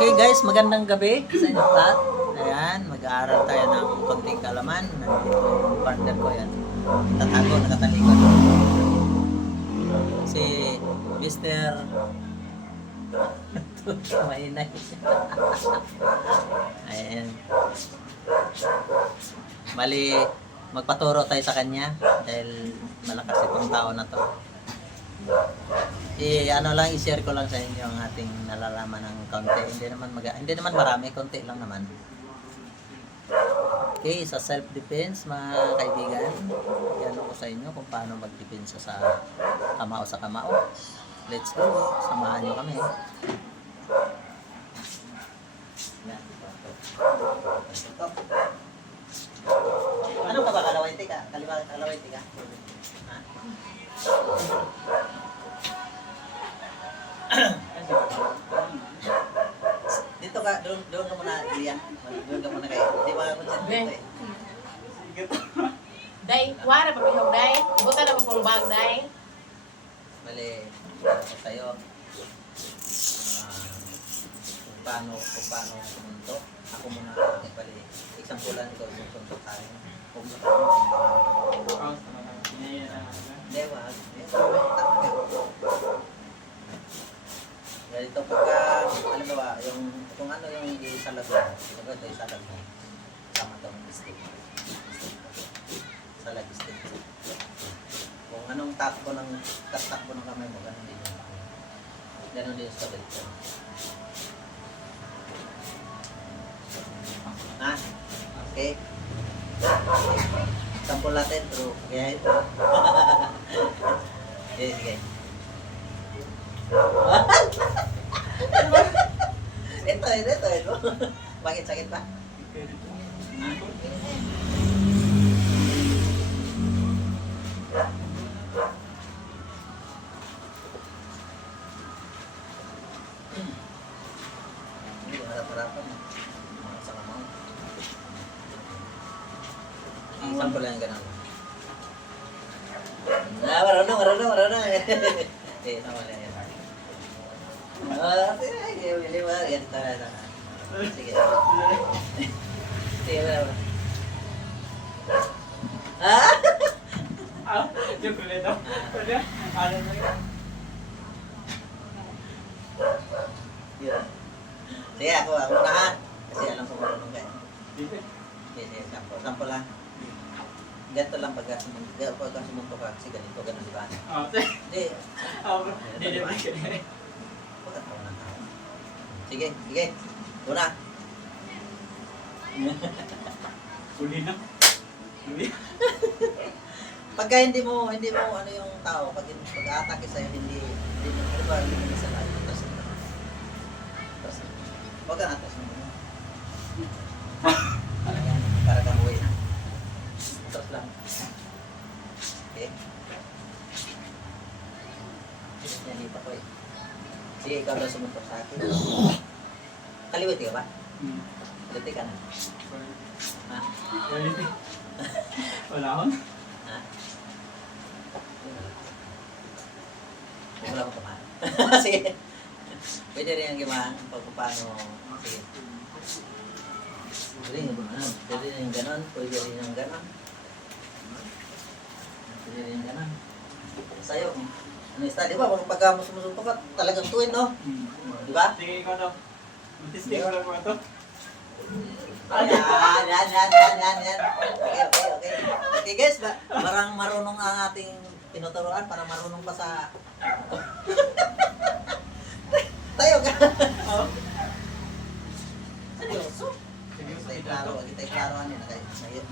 Okay guys, magandang gabi sa inyo lahat. Ayan, mag-aaral tayo ng konting kalaman. Nandito yung partner ko yan. Tatago, nakatalikod. Si Mr. Mahinay. Ayan. Mali, magpaturo tayo sa kanya dahil malakas itong tao na to. Ano lang, i-share ko lang sa inyo ang ating nalalaman ng kaunti. Hindi naman marami, kaunti lang naman. Okay, sa self-defense mga kaibigan, iano ko sa inyo kung paano mag-defense sa kamao sa kamao. Let's go, samahan nyo kami. Ano ka ba, kalaway ka? Kalaway ka? Ha? Dito ka, doon ka muna, Lian. Doon ka muna kayo. Hindi ba ako dito eh. Day, wala pa bihog day. Ibutan na mo kung bag day. Bali, ako sa'yo. Kung paano sumunto. Ako muna, bali, example-an ko sumunto tayo. Kung hindi, wag. Ganito pagka, halimbawa, kung ano yung isalag mo, ito isalag mo, sama itong stick. Salag stick. Kung anong takbo ng kamay mo, ganun din yun. Ganun din sa belt. Ha? Okay? Sampul natin, pero kaya ito. Okay, sige. Ito. Bakit sakit pa? Hindi, harap-harapan. Makasama mo. Isang pala yung ganun. Marunong. Eh, tama lang yan. Sige, ganito na. Sige. Sige, wala. Joke ulit ako. Ano na yun? Yun. Sige, ako na ha. Kasi alam ko marunong kayo. Sige, sample lang. Ganito lang pagka sumunto ka. Kasi ganito, ganun di ba? Hindi. Hindi ba? Pagkatawa ng tao. Sige. Una. Huli na. Pagka hindi mo ano yung tao, pag atake sa'yo, hindi mo sa lahat. Tapos, huwag ka natas mo. Para kang uwi na. Tapos lang. Okay. Nalipa ko eh. Sige, ikaw daw sumuntok sa akin. Kaliwiti ka ba? Kaliwiti ka na. Ha? Wala akong. Ha? Wala akong kumahan. Sige. Pwede rin ang gimahan pag paano. Sige. Pwede rin yung ganon. Pwede rin yung ganon. Sa'yo, ano yung style? Di ba? Pagka mo sumusuntok ka, talagang tuwin, no? Di ba? Sige, ikaw daw. Matistig ko lang mo ito. Yan. Okay. Okay guys, marunong ang ating tinuturuan para marunong pa sa... Tayo ka! Seryoso? Kita klaro ano yun.